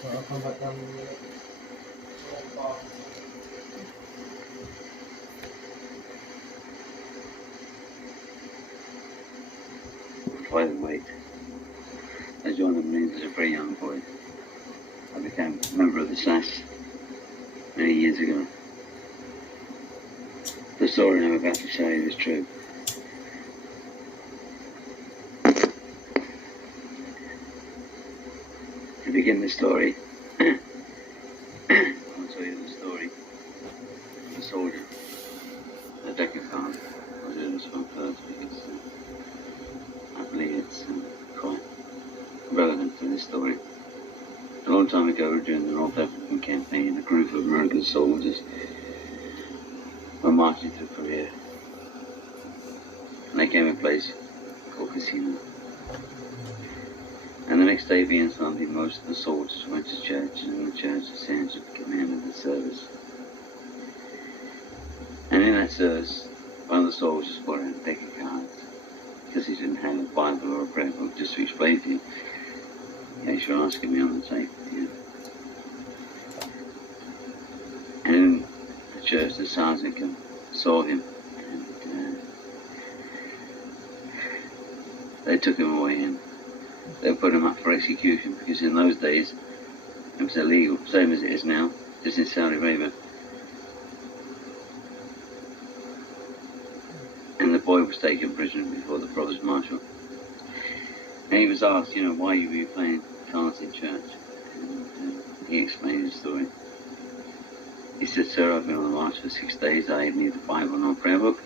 Private weight. I joined the Marines as a very young boy. I became a member of the SAS many years ago. The story I'm about to tell you is true. To begin the story, I'll tell you the story of a soldier, a Decker card. I'll do this one first because I believe it's quite relevant to this story. A long time ago, during the North African campaign, a group of American soldiers were marching through Korea, and they came to a place called Casino. And the next day being Sunday, most of the soldiers went to church, and in the church the sergeant commanded the service. And in that service, one of the soldiers brought out a deck of cards, because he didn't have a Bible or a prayer book, just to explain to you. In case you're asking me on the tape. Yeah. And in the church, the sergeant saw him, and they took him away, and they put him up for execution, because in those days it was illegal, same as it is now, just in Saudi Arabia. And the boy was taken prisoner before the provost marshal. And he was asked, why you were playing cards in church? And he explained his story. He said, "Sir, I've been on the march for 6 days. I had neither Bible nor prayer book.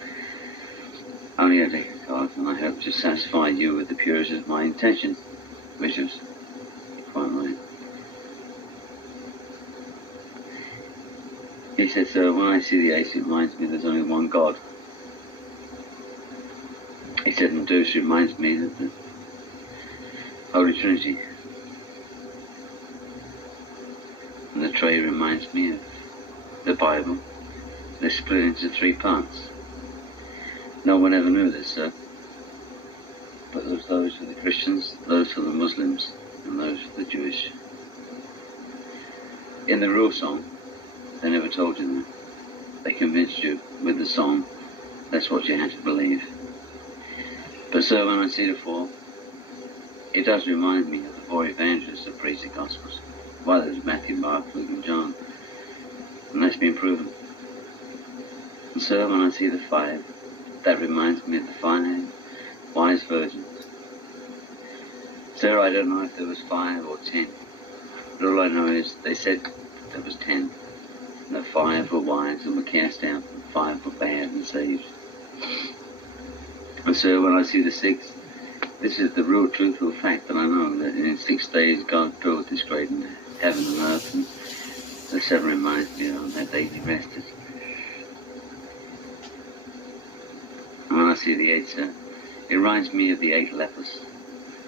Only a deck of cards, and I hope to satisfy you with the purity of my intentions," which was quite right. He said, "Sir, when I see the ace, it reminds me there's only one God." He said, "And Deuce reminds me of the Holy Trinity. And the tray reminds me of the Bible. They're split into 3 parts. No one ever knew this, sir. But there was those for the Christians, those for the Muslims, and those for the Jewish. In the real song, they never told you that. They convinced you with the song. That's what you had to believe. But sir, when I see the 4, it does remind me of the 4 evangelists that preach the Gospels. Why, there's Matthew, Mark, Luke, and John. And that's been proven. And sir, when I see the 5, that reminds me of the 5 wise virgins. Sir, I don't know if there was 5 or 10. But all I know is they said there was 10. And the 5 were wise and were cast out, and 5 were bad and saved. And sir, when I see the 6, this is the real truthful fact that I know, that in 6 days God built this great heaven and earth, and the 7 reminds me of that day he rested. And when I see the 8, sir, it reminds me of the 8 lepers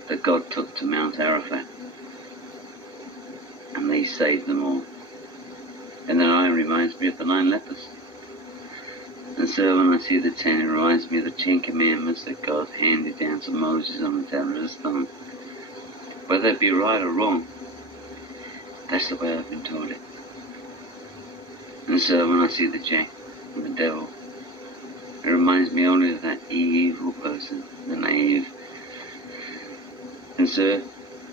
that God took to Mount Arafat, and they saved them all. And the 9 reminds me of the 9 lepers. And so when I see the 10, it reminds me of the 10 commandments that God handed down to Moses on the tablet of stone. Whether it be right or wrong, that's the way I've been taught it. And so when I see the Jack and the devil, it reminds me only of that evil person, the naive. And sir,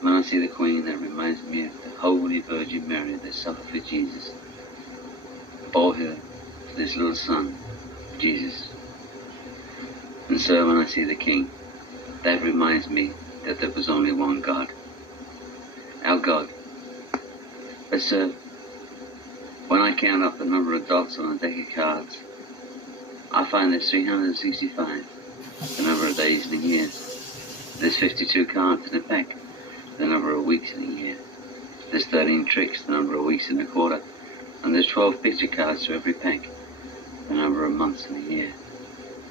when I see the Queen, that reminds me of the Holy Virgin Mary that suffered for Jesus, bore her for this little son, Jesus. And so when I see the King, that reminds me that there was only one God, our God. But sir, when I count up the number of dots on a deck of cards, I find there's 365, the number of days in a year. There's 52 cards in a pack, the number of weeks in a year. There's 13 tricks, the number of weeks in a quarter. And there's 12 picture cards to every pack, the number of months in a year.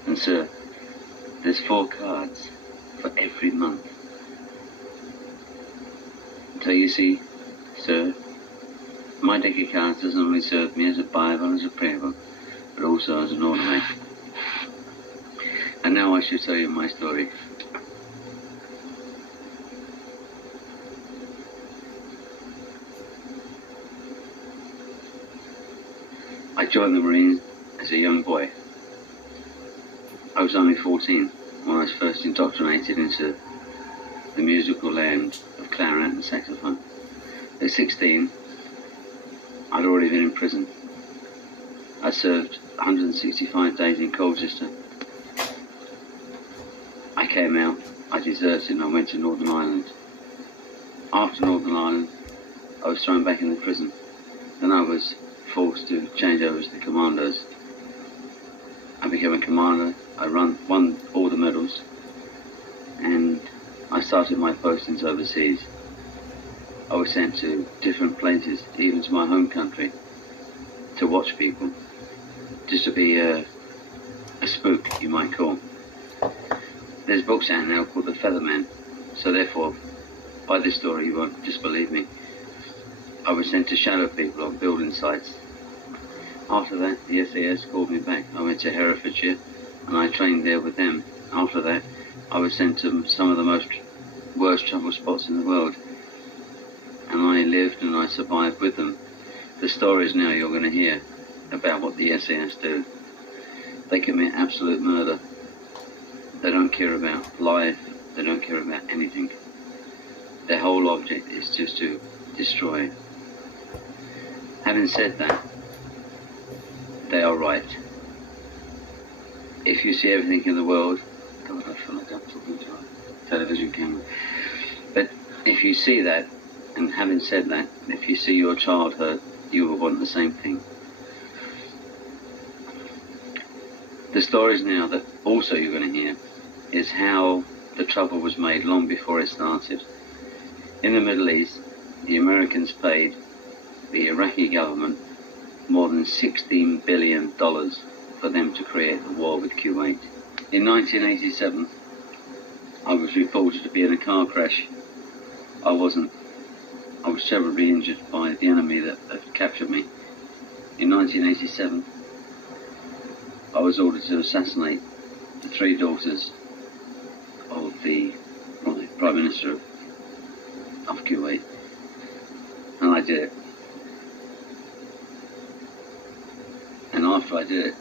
And sir, there's 4 cards for every month. So you see, sir, my deck of cards doesn't only serve me as a Bible and as a prayer book, but also as an automatic. And now I should tell you my story. I joined the Marines as a young boy. I was only 14 when I was first indoctrinated into the musical land of clarinet and saxophone. At 16, I'd already been in prison. I served 165 days in Colchester. I came out, I deserted, and I went to Northern Ireland. After Northern Ireland, I was thrown back in the prison. Then I was forced to change over to the commandos. I became a commander, I won all the medals, and I started my postings overseas. I was sent to different places, even to my home country, to watch people, just to be a spook, you might call. There's books out now called The Featherman, so therefore, by this story you won't disbelieve me. I was sent to shadow people on building sites. After that, the SAS called me back. I went to Herefordshire and I trained there with them. After that, I was sent to some of the worst trouble spots in the world. And I lived and I survived with them. The stories now you're going to hear about what the SAS do. They commit absolute murder. They don't care about life. They don't care about anything. Their whole object is just to destroy. Having said that, they are right. If you see everything in the world, God, I feel like I'm talking to a television camera. But if you see that, and having said that, if you see your child hurt, you will want the same thing. The stories now that also you're going to hear is how the trouble was made long before it started. In the Middle East, the Americans paid the Iraqi government more than $16 billion for them to create the war with Kuwait. In 1987, I was reported to be in a car crash. I wasn't. I was terribly injured by the enemy that captured me. In 1987, I was ordered to assassinate the 3 daughters of the Prime Minister of Kuwait, and I did it. And after I did it,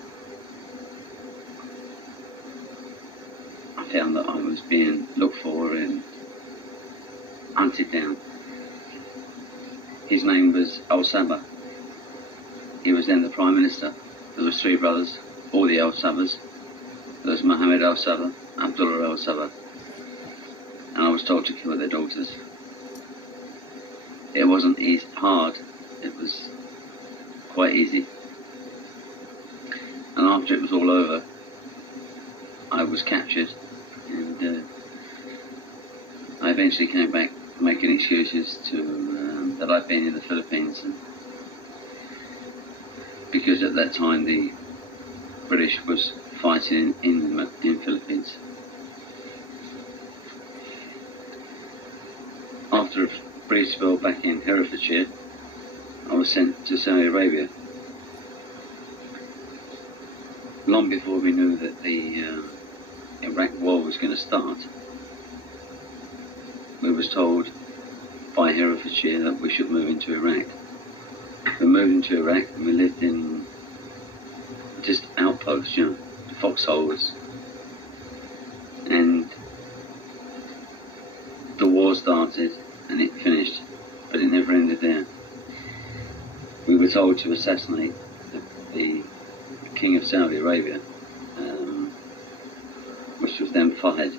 I found that I was being looked for and hunted down. His name was Al-Sabah. He was then the Prime Minister. There was 3 brothers, all the Al-Sabahs. There was Mohammed Al-Sabah, Abdullah Al-Sabah, and I was told to kill their daughters. It wasn't hard, it was quite easy. And after it was all over, I was captured, and I eventually came back making excuses to that I'd been in the Philippines, and because at that time the British was fighting in the Philippines. After a brief spell back in Herefordshire, I was sent to Saudi Arabia. Long before we knew that the Iraq war was going to start, we was told by Herefordshire that we should move into Iraq. We moved into Iraq and we lived in just outposts, you know, foxholes. And the war started and it finished, but it never ended there. We were told to assassinate the King of Saudi Arabia, which was then Fahd,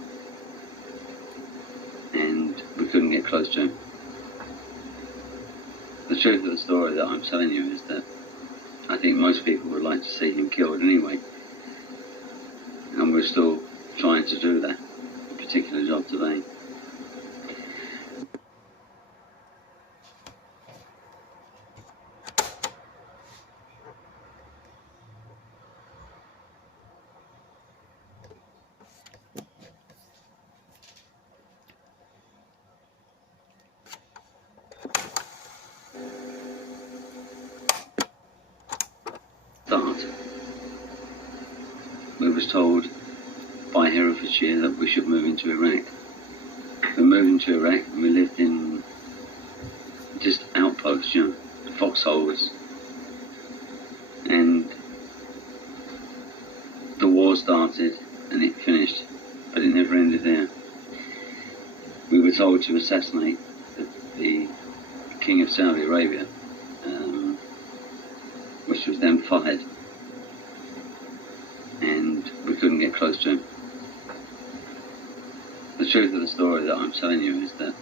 and we couldn't get close to him. The truth of the story that I'm telling you is that I think most people would like to see him killed anyway, and we're still trying to do that particular job today. We was told by Herefordshire that we should move into Iraq. We moved into Iraq and we lived in just outposts, you know, foxholes. And started and it finished, but it never ended there. We were told to assassinate the King of Saudi Arabia, which was then fired, and we couldn't get close to him. The truth of the story that I'm telling you is that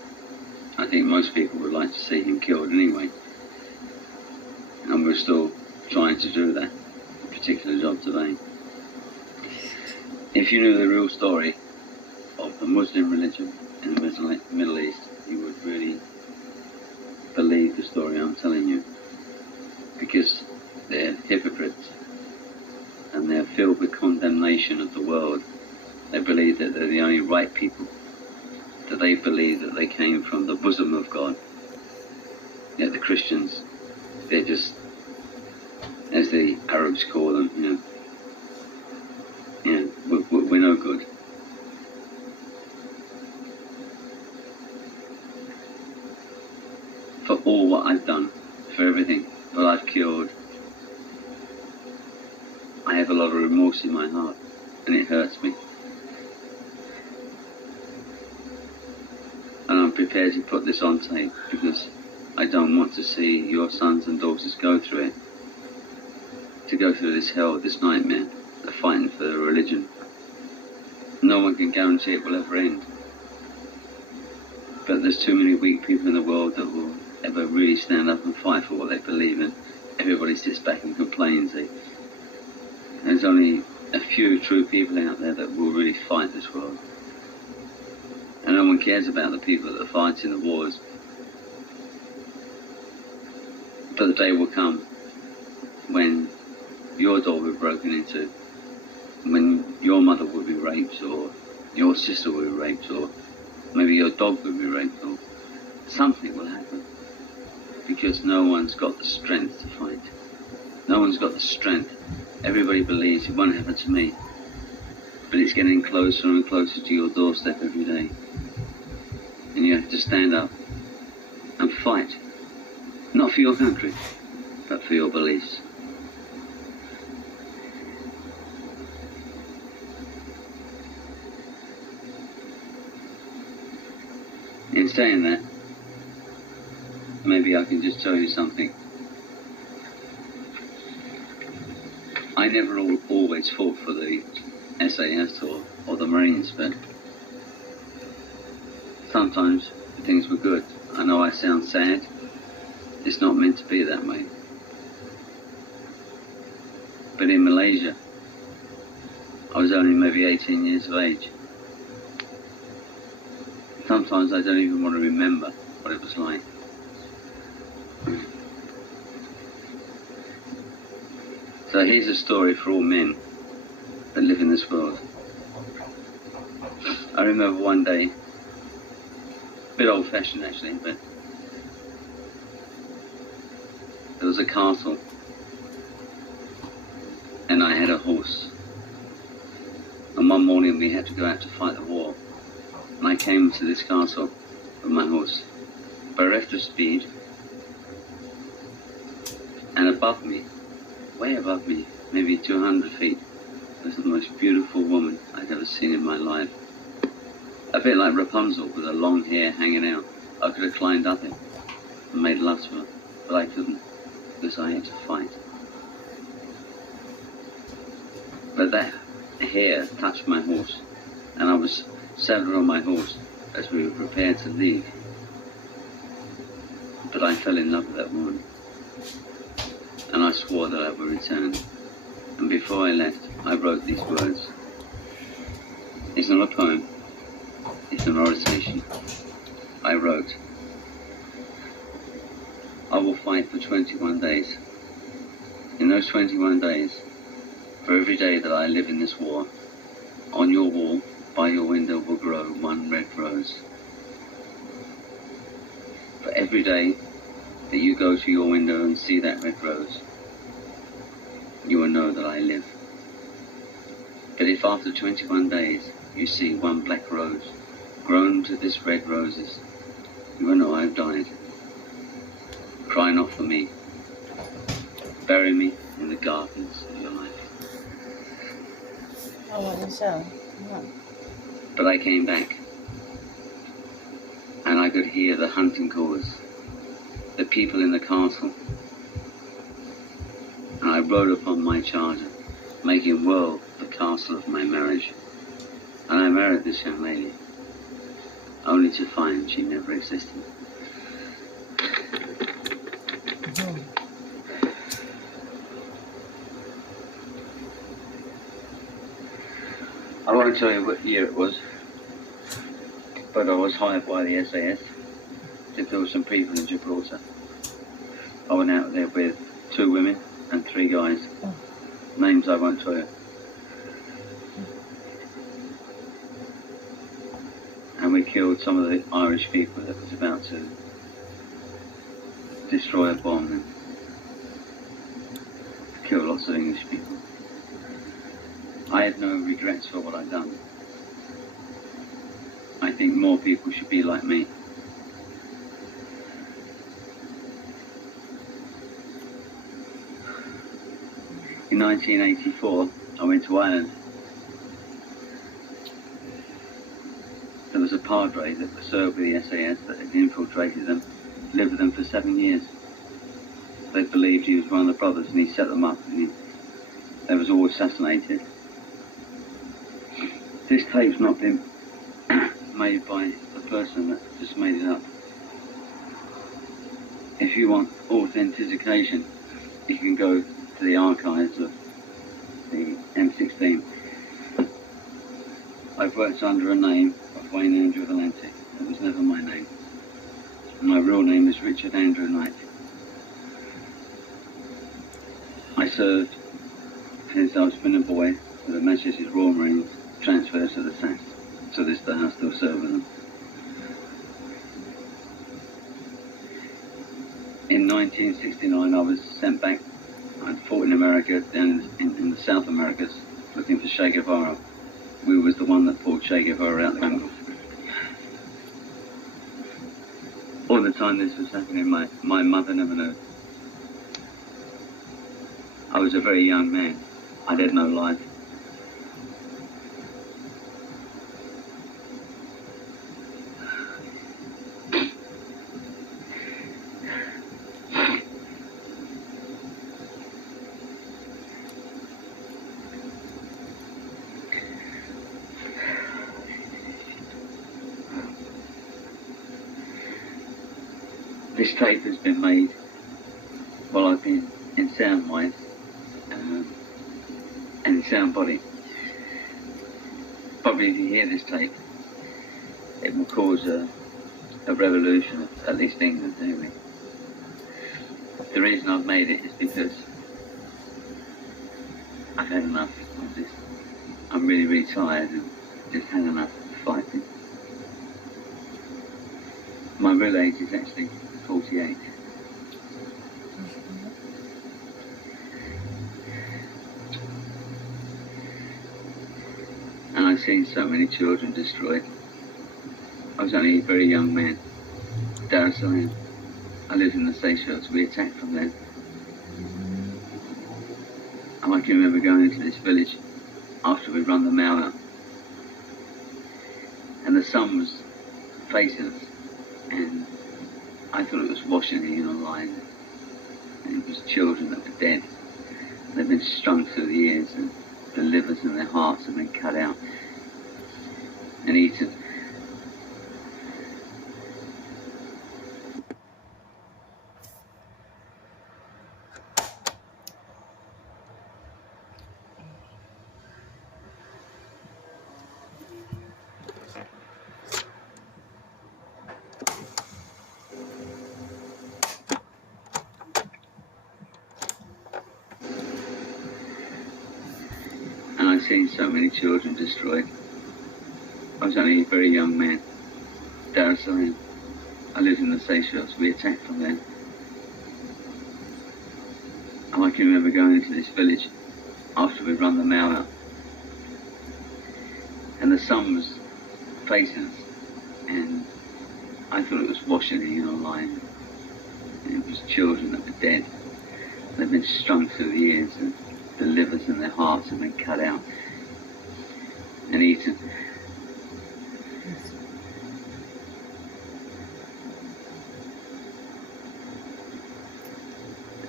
I think most people would like to see him killed anyway, and we're still trying to do that particular job today. If you knew the real story of the Muslim religion in the Middle East, you would really believe the story I'm telling you, because they're hypocrites and they're filled with condemnation of the world. They believe that they're the only right people, that they believe that they came from the bosom of God. Yet the Christians, they're just, as the Arabs call them, we're no good. For all what I've done, for everything that I've killed, I have a lot of remorse in my heart, and it hurts me. And I'm prepared to put this on tape because I don't want to see your sons and daughters go through it. To go through this hell, this nightmare, the fighting for the religion. No one can guarantee it will ever end. But there's too many weak people in the world that will ever really stand up and fight for what they believe in. Everybody sits back and complains. There's only a few true people out there that will really fight this world. And no one cares about the people that are fighting the wars. But the day will come when your door will be broken into, when your mother will be raped, or your sister will be raped, or maybe your dog will be raped, or something will happen. Because no one's got the strength to fight. No one's got the strength. Everybody believes it won't happen to me. But it's getting closer and closer to your doorstep every day. And you have to stand up and fight. Not for your country, but for your beliefs. In saying that, maybe I can just tell you something. I never always fought for the SAS or the Marines, but sometimes things were good. I know I sound sad. It's not meant to be that way. But in Malaysia, I was only maybe 18 years of age. Sometimes I don't even want to remember what it was like. So here's a story for all men that live in this world. I remember one day, a bit old-fashioned actually, but there was a castle and I had a horse. And one morning we had to go out to fight the war. And I came to this castle with my horse, bereft of speed, and above me, way above me, maybe 200 feet, was the most beautiful woman I'd ever seen in my life. A bit like Rapunzel with her long hair hanging out. I could have climbed up it and made love to her, but I couldn't, because I had to fight. But that hair touched my horse, and I was saddled on my horse as we were prepared to leave. But I fell in love with that woman, and I swore that I would return. And before I left, I wrote these words. It's not a poem, it's an oration. I wrote, I will fight for 21 days. In those 21 days, for every day that I live in this war, on your wall, by your window will grow one red rose. For every day that you go to your window and see that red rose, you will know that I live. But if after 21 days you see one black rose grown to this red roses, you will know I have died. Cry not for me. Bury me in the gardens of your life. Oh, so. Yeah. But I came back, and I could hear the hunting calls, the people in the castle, and I rode upon my charger, making World the castle of my marriage. And I married this young lady, only to find she never existed. I won't tell you what year it was, but I was hired by the SAS to kill some people in Gibraltar. I went out there with 2 women and 3 guys. Names I won't tell you. And we killed some of the Irish people that was about to destroy a bomb and kill lots of English people. I had no regrets for what I'd done. I think more people should be like me. In 1984, I went to Ireland. There was a padre that served with the SAS that had infiltrated them, lived with them for 7 years. They believed he was one of the brothers, and he set them up, and they was all assassinated. This tape's not been made by the person that just made it up. If you want authentication, you can go to the archives of the M16. I've worked under a name of Wayne Andrew Valenti. It was never my name. My real name is Richard Andrew Knight. I served since I was been a boy with the Manchester Royal Marines, transferred to the SAS. To this day I still serve with them. In 1969 I was sent back. I'd fought in America, down in the South Americas, looking for Che Guevara. We was the one that pulled Che Guevara out the jungle. All the time this was happening, my mother never knew. I was a very young man. I'd had no life. This tape has been made while I've been in sound mind and in sound body. Probably if you hear this tape, it will cause a revolution, at least England anyway. The reason I've made it is because I've had enough of this. I'm really, really tired and just had enough of fighting. My real age is actually 48. And I've seen so many children destroyed. I was only a very young man. Dar es Salaam. I lived in the Seychelles. We attacked from there. And I can remember going into this village after we'd run the Mao out. And the sun was facing us. And I thought it was washing in on line. And it was children that were dead. They've been strung through the ears, and the livers and their hearts have been cut out and eaten. And I've seen so many children destroyed. I was only a very young man. Dar es Salaam. I lived in the Seychelles. We attacked from there. And I can remember going into this village after we'd run the Mao out. And the sun was facing us. And I thought it was washing in on line. And it was children that were dead. They've been strung through the ears, and the livers and their hearts have been cut out and eaten.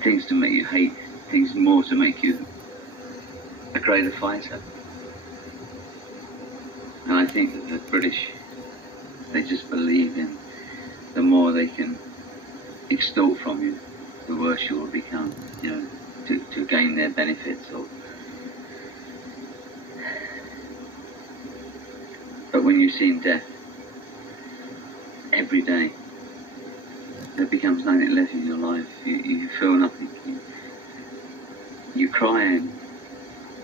Things to make you hate, things more to make you a greater fighter. And I think that the British, they just believe in the more they can extort from you, the worse you will become, you know, to gain their benefits. But when you've seen death every day, there becomes nothing left in your life. You feel nothing. You cry and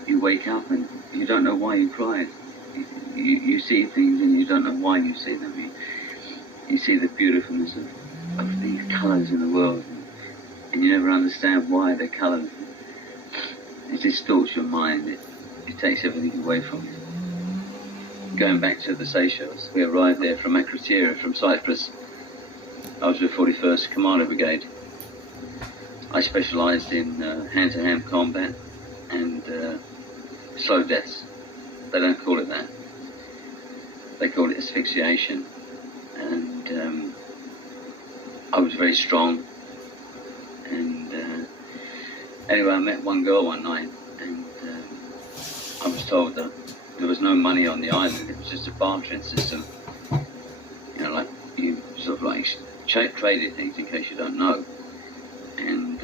you wake up and you don't know why you cried. You see things and you don't know why you see them. You see the beautifulness of these colours in the world, and you never understand why they're colours. It distorts your mind. It takes everything away from you. Going back to the Seychelles, we arrived there from Akrotiri, from Cyprus. I was with 41st Commando Brigade. I specialised in hand-to-hand combat and slow deaths. They don't call it that. They call it asphyxiation. And I was very strong. And anyway, I met one girl one night, and I was told that there was no money on the island. It was just a bartering system. You know, like you sort of like traded things in case you don't know. And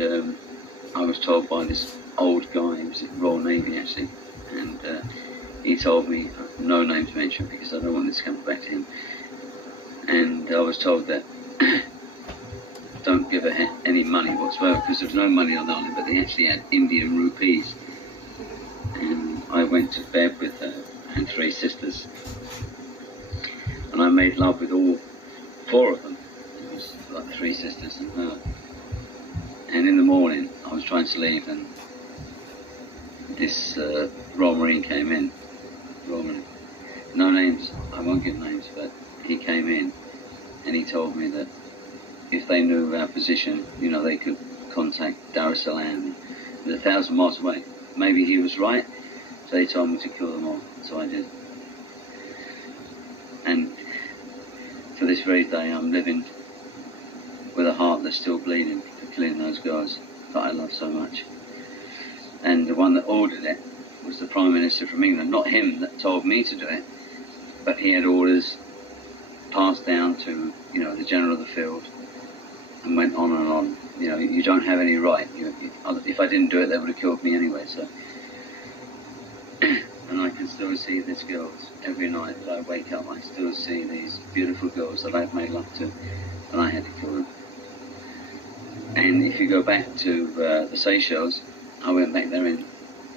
I was told by this old guy, he was in Royal Navy actually, and he told me, no names mentioned because I don't want this to come back to him. And I was told that don't give her any money whatsoever because there was no money on the island, but they actually had Indian rupees. And I went to bed with her and 3 sisters, and I made love with all 4 of them. It was like 3 sisters and her. And in the morning, I was trying to leave, and this Royal Marine came in. Royal Marine. No names, I won't give names, but he came in and he told me that if they knew our position, you know, they could contact Dar es Salaam. It was 1,000 miles away. Maybe he was right, so they told me to kill them all, so I did. And to this very day, I'm living with a heart that's still bleeding for killing those guys that I love so much. And the one that ordered it was the Prime Minister from England, not him that told me to do it, but he had orders passed down to, you know, the General of the Field, and went on and on. You know, you don't have any right. If I didn't do it, they would have killed me anyway, so. And I can still see these girls every night that I wake up. I still see these beautiful girls that I've made love to, and I had to kill them. And if you go back to the Seychelles, I went back there in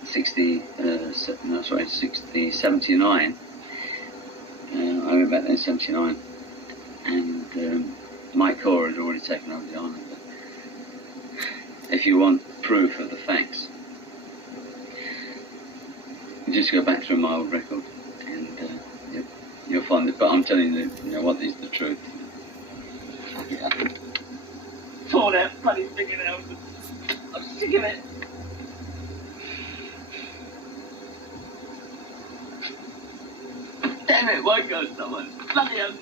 79. I went back there in 79, and Mike Cora had already taken over the island. But if you want proof of the facts, you just go back through my old record, and you'll find it. But I'm telling you, you know what is the truth. Yeah. Pull that bloody thing out. I'm sick of it. Damn it, why go someone? Bloody hell.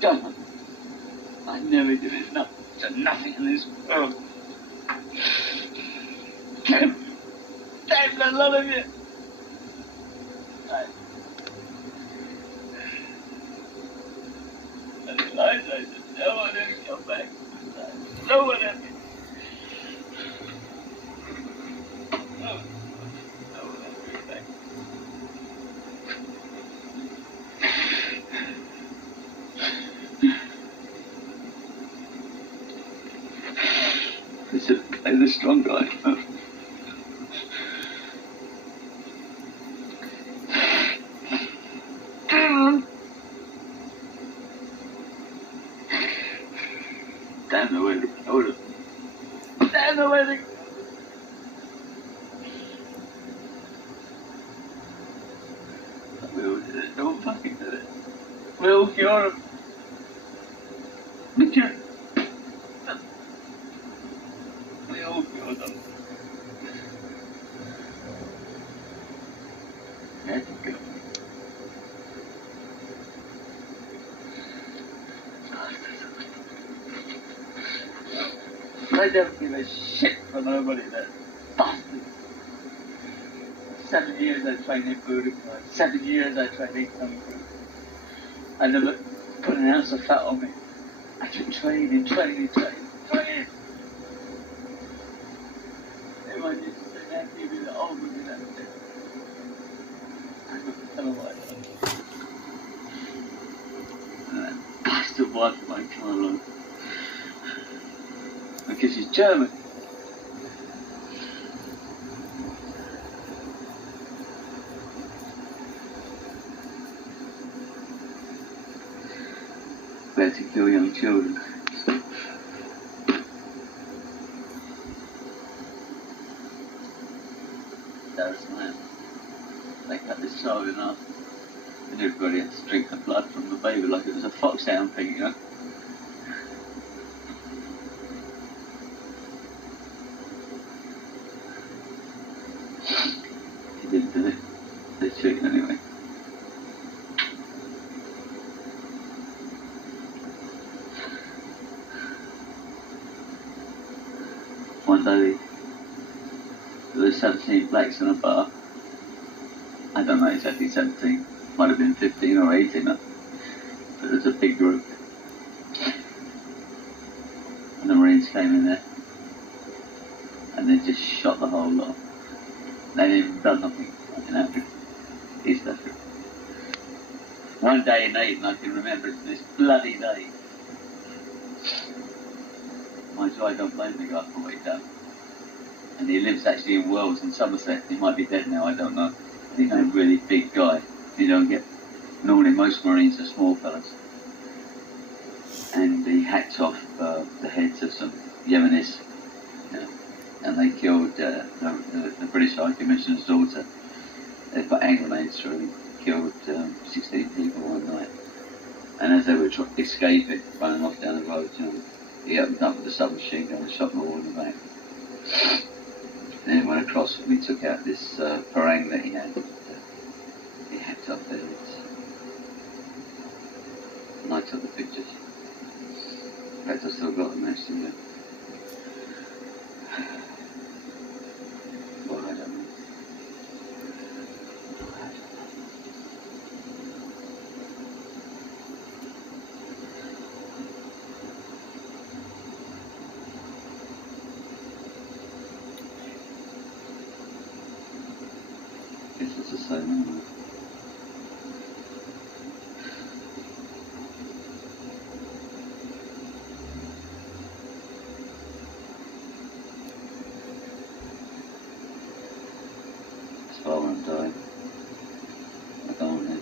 God, I never give it enough to nothing in this world. Damn the lot of you. I said, no one ever come back. No one ever. No one ever came back. I said, play the strong guy. Damn the way to go. Damn the way to go. We'll do it. Don't fucking do it. We'll cure him. We cure him. We all cure them. I don't give a shit for nobody, that bastard. 7 years I trained in Budokan. 7 years I trained in Kung Fu. I never put an ounce of fat on me. I kept training. If I just sit there and give you the old with that shit. I'm not gonna tell her what I done. Bastard wife of mine come along. Because she's German. Where to kill young children. That's nice. They cut this child in half. And everybody had to drink the blood from the baby like it was a foxhound thing, you know? He didn't do it. They took it anyway. One day there were 17 blacks in a bar. I don't know exactly 17. Might have been 15 or 18, but it was a big group. And the Marines came in there and they just shot the whole lot. They didn't done nothing in Africa, East Africa. One day in Aden, I can remember it's this bloody day. Mind you, I don't blame the guy for what he done. And he lives actually in Wells in Somerset. He might be dead now, I don't know. He's a really big guy. You don't get, normally most Marines are small fellas. And he hacked off the heads of some Yemenis, you know, and they killed the British High Commissioner's daughter. They put hand grenades through and killed 16 people one night. And as they were escaping, running off down the road, you know, he opened up with a submachine gun and shot them all in the back. Then he went across and we took out this parang that he had. He hacked up their heads. And I took the pictures. In fact, I still got them actually. Well, I don't know. Guess it's the same anyway. His father died. I don't know.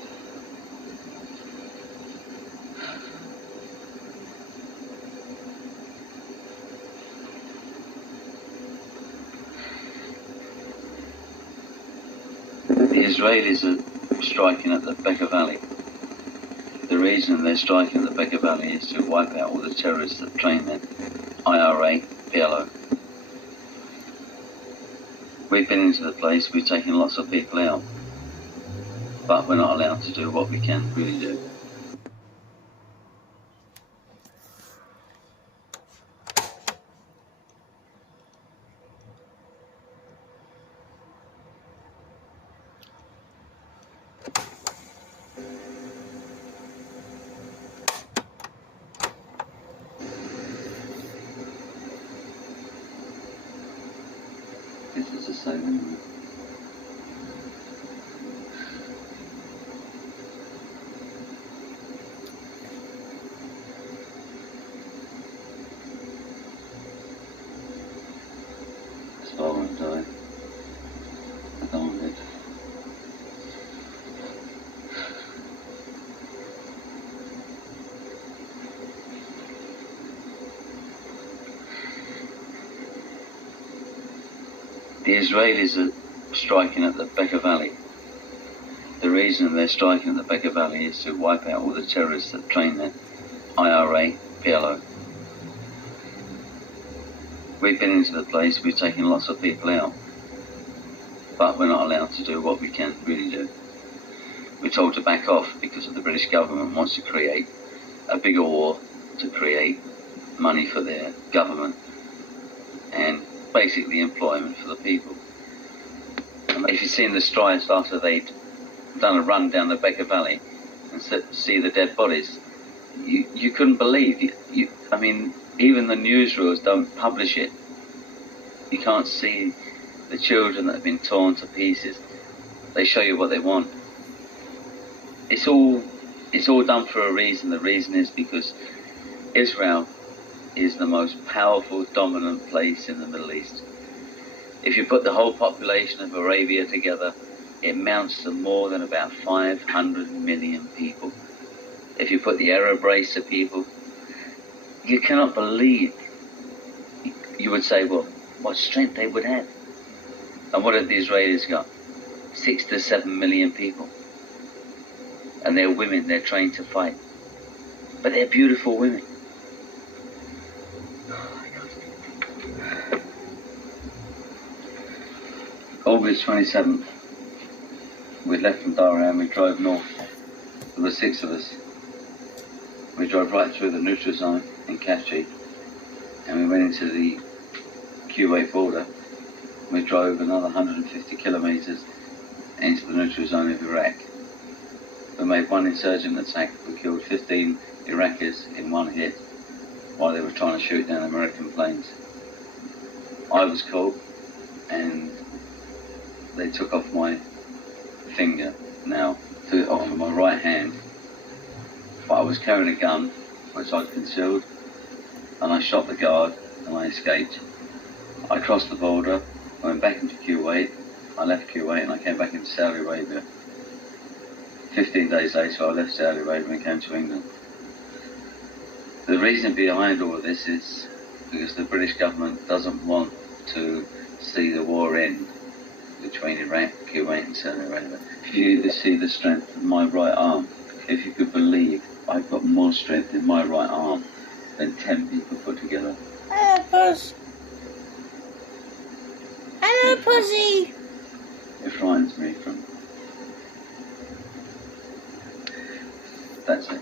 The Israelis are striking at the Bekaa Valley. The reason they're striking at the Bekaa Valley is to wipe out all the terrorists that train there. IRA, PLO. We've been into the place, we've taken lots of people out. But we're not allowed to do what we can really do. Guess it's the same anyway. His father died. I don't live. The Israelis are striking at the Bekaa Valley. The reason they're striking at the Bekaa Valley is to wipe out all the terrorists that train there. IRA, PLO. We've been into the place, we've taken lots of people out. But we're not allowed to do what we can really do. We're told to back off because of the British government wants to create a bigger war to create money for their government. and basically employment for the people. And if you'd seen the strides after they'd done a run down the Becker Valley and see the dead bodies, you couldn't believe. I mean, even the newsreels don't publish it. You can't see the children that have been torn to pieces. They show you what they want. It's all done for a reason. The reason is because Israel is the most powerful, dominant place in the Middle East. If you put the whole population of Arabia together, it amounts to more than about 500 million people. If you put the Arab race of people, you cannot believe. You would say, well, what strength they would have. And what have the Israelis got? 6 to 7 million people. And they're women, they're trained to fight. But they're beautiful women. August 27th, we left from Dhahran and we drove north. There were 6 of us. We drove right through the neutral zone in Kashchi, and we went into the Kuwait border. We drove another 150 kilometers into the neutral zone of Iraq. We made one insurgent attack. We killed 15 Iraqis in one hit while they were trying to shoot down American planes. I was caught and they took off my finger now, took it off of my right hand, but I was carrying a gun which I'd concealed, and I shot the guard and I escaped. I crossed the border, I went back into Kuwait, I left Kuwait and I came back into Saudi Arabia. 15 days later I left Saudi Arabia and came to England. The reason behind all of this is because the British government doesn't want to see the war end between Iraq, Kuwait and Saudi Arabia. If you see the strength of my right arm, if you could believe I've got more strength in my right arm than 10 people put together. Hello, Puss. Hello, Pussy. It frightens me from... That's it.